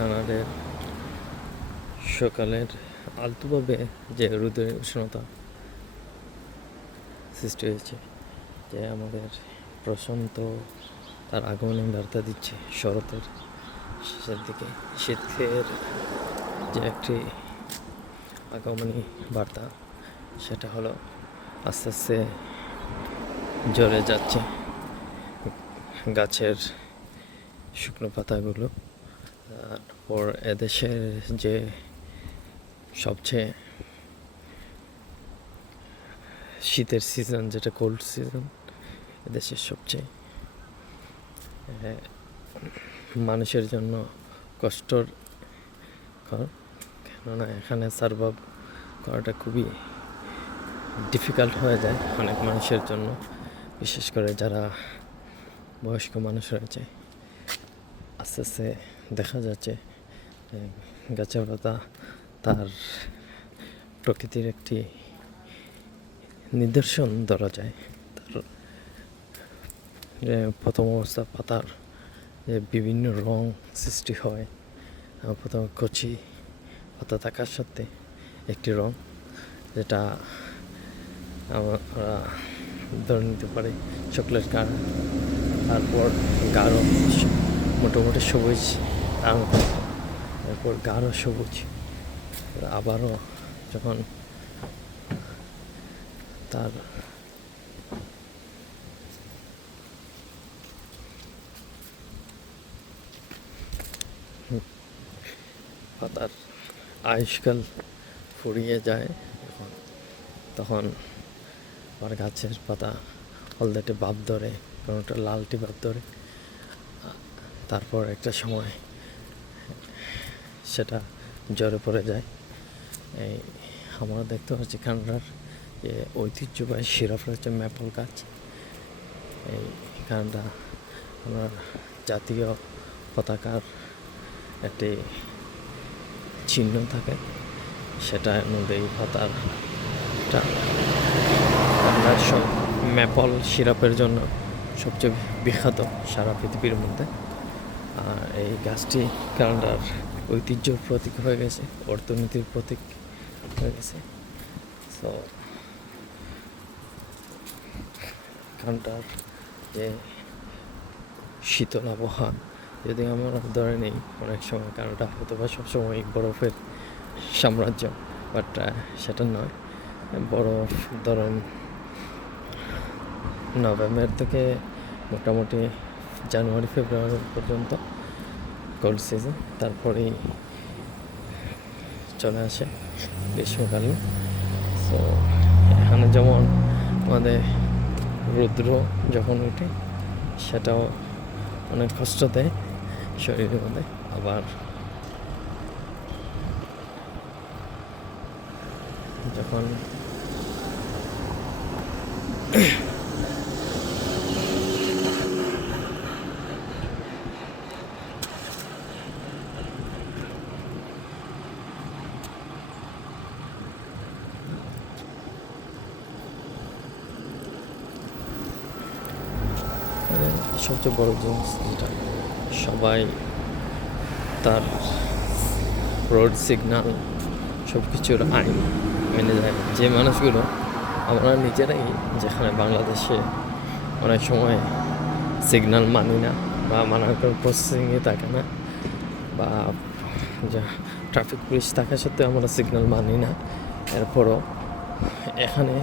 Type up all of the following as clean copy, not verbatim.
কানাডের সকালের আলতোভাবে যে রোদের উষ্ণতা সৃষ্টি হয়েছে, যে আমাদের প্রশান্ত তার আগমনের বার্তা দিচ্ছে শরতের শেষের দিকে। শীতের যে একটি আগমনী বার্তা, সেটা হলো আস্তে আস্তে ঝরে যাচ্ছে গাছের শুকনো পাতাগুলো। তারপর এদেশের যে সবচেয়ে শীতের সিজন, যেটা কোল্ড সিজন, এদেশের সবচেয়ে মানুষের জন্য কষ্টর, কেননা এখানে সার্ভাইভ করাটা খুবই ডিফিকাল্ট হয়ে যায় অনেক মানুষের জন্য, বিশেষ করে যারা বয়স্ক মানুষ রয়েছে। আস্তে আস্তে দেখা যাচ্ছে গাছের পাতা তার প্রকৃতির একটি নিদর্শন ধরা যায়। তার প্রথম অবস্থা পাতার যে বিভিন্ন রং সৃষ্টি হয়, প্রথম কচি পাতা থাকার সাথে একটি রং, যেটা আমরা ধরে নিতে পারি চকলেট কালার। তারপর গাঢ় মোটামুটি সবুজ, তারপর গাঢ় সবুজ, আবারও যখন তার পাতার আয়ুষ্কাল ফুরিয়ে যায়, তখন আবার গাছের পাতা হলদেটে ভাব ধরে, কোনোটা লালটি ভাব ধরে। তারপর একটা সময় সেটা জ্বরে পড়ে যায়। এই আমরা দেখতে পাচ্ছি কানাডার যে ঐতিহ্যবাহী সিরাপ রয়েছে ম্যাপল গাছ। এই কানাডা আমরা জাতীয় পতাকার একটি চিহ্ন থাকে, সেটার মধ্যে এই পাতাটা কানাডার সব ম্যাপল সিরাপের জন্য সবচেয়ে বিখ্যাত সারা পৃথিবীর মধ্যে। আর এই গাছটি কানাডার ঐতিহ্যর প্রতীক হয়ে গেছে, অর্থনীতির প্রতীক হয়ে গেছে। সো কানাডার যে শীতল আবহাওয়া, যদি আমরা ধরে নিই অনেক সময় কানাডা হয়তো বা সবসময় বরফের সাম্রাজ্য, বাট সেটা নয়। বরফ ধরেন নভেম্বর থেকে মোটামুটি জানুয়ারি ফেব্রুয়ারি পর্যন্ত কোল্ড সিজন, তারপরেই চলে আসে গ্রীষ্মকালীন। সো এখানে যেমন আমাদের রৌদ্র যখন উঠে, সেটাও অনেক কষ্ট দেয় শরীরের মধ্যে। আবার যখন সবচেয়ে বড় জিনিস যেটা সবাই তার রোড সিগন্যাল সব কিছুর আইন মেনে যায়, যে মানুষগুলো আমরা নিজেরাই, যেখানে বাংলাদেশে অনেক সময় সিগন্যাল মানি না বা মানার কোনো প্রসেসিংয়ে থাকে না, বা যা ট্রাফিক পুলিশ থাকা সত্ত্বেও আমরা সিগন্যাল মানি না। এরপরও এখানে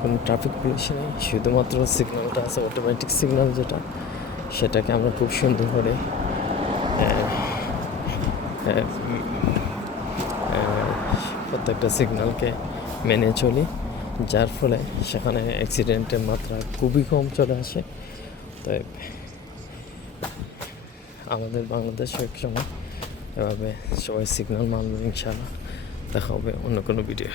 কোনো ট্রাফিক পুলিশ নেই, শুধুমাত্র সিগন্যালটা আছে অটোমেটিক সিগন্যাল, যেটা সেটাকে আমরা খুব সুন্দর করে প্রত্যেকটা সিগন্যালকে মেনে চলি, যার ফলে সেখানে অ্যাক্সিডেন্টের মাত্রা খুবই কম চলে আসে। তাই আমাদের বাংলাদেশে এক সময় এভাবে সবাই সিগন্যাল মানবে। ইনশাআল্লাহ দেখা হবে অন্য কোনো ভিডিও।